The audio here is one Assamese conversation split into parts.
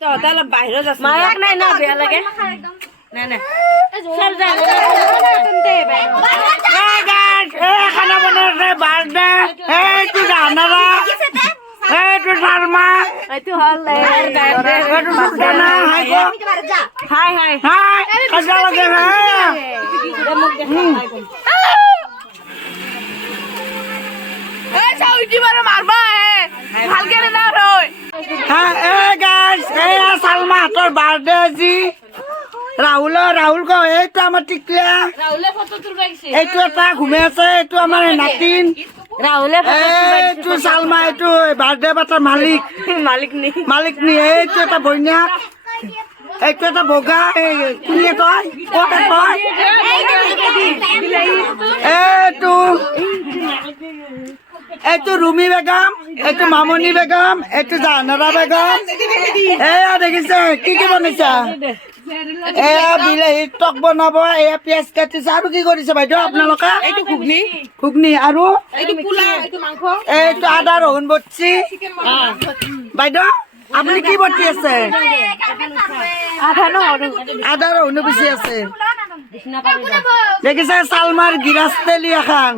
তহঁতে অলপ বাহিৰত আছ মায়াক নাই না বেয়া লাগে নাই নাই চল যা খানা বনাইছে বাৰ্থডে এইটো জানাৰা এইটো শৰ্মা এইটো হল এইটো সুলতানা হাই হাই হাই কাজা লাগে মোক দেখা এই চাউটি মারে মারবা ভালকে না রই হ্যাঁ এই গাইস এই সালমা তোর বার্থডে আজি রাহুল কো এইটো আমার টিকলা রাহুলে ফটো তুলবা গেছে এইটো এটা ঘুমে আছে এইটো আমার নাতিন রাহুলে এইটো সালমা এইটো বার্থডে বাটার মালিক নি এইটো এটা বইনা এইটো এটা বগা কুলিয়ে তই কত তই এইটো এইটো রুমি বেগম এইটো মামনি বেগম এইটো জাহানারা বেগম এয়া দেখিছে কি বনাইছা এয়া বিলাহী টক বনাব এয়া পিয়াজ কাটিছে আৰু কি কৰিছে বাইদেউ আপোনালোকে এইটো ঘুগনি ঘুগনি আৰু এইটো পোলা এইটো মাংস এইটো আদা ৰহুন বটছি বাইদেউ আপুনি কি বটি আছে আদা ৰহুন বেছি আছে দেখিছে চালমাৰ গিৰাস্তেলি এখন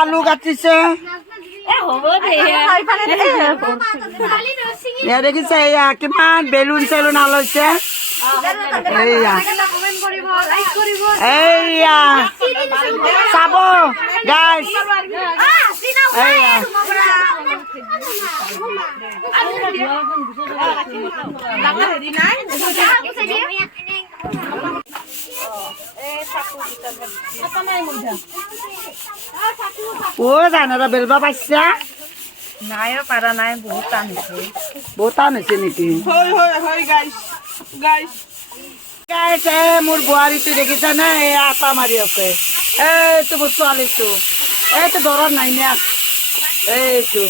আলু কাটিছে দেখিছে এয়া কিমান বেলুন চেলুন আলৈছে এইয়া চাব গাইছ ও জানারা বেলবা পাইছা নাই পাৰা নাই বহুত টান হৈছে নেকি মোৰ বোৱাৰীটো দেখিছা নে আটা মাৰি আছে এইটো মোৰ ছোৱালীটো এইটো দৰত নাই নে এইটো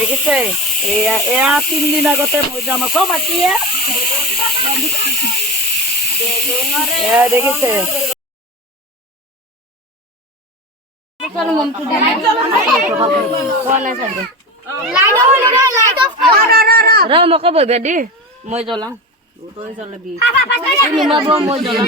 দেখিছে এয়া 3 দিন আগতে মই যাম আকৌ বাকী দেখিছে মোকে বহিবা দি মই জ্বলাম তই জ্বলাবি নুমাব মই জ্বলাম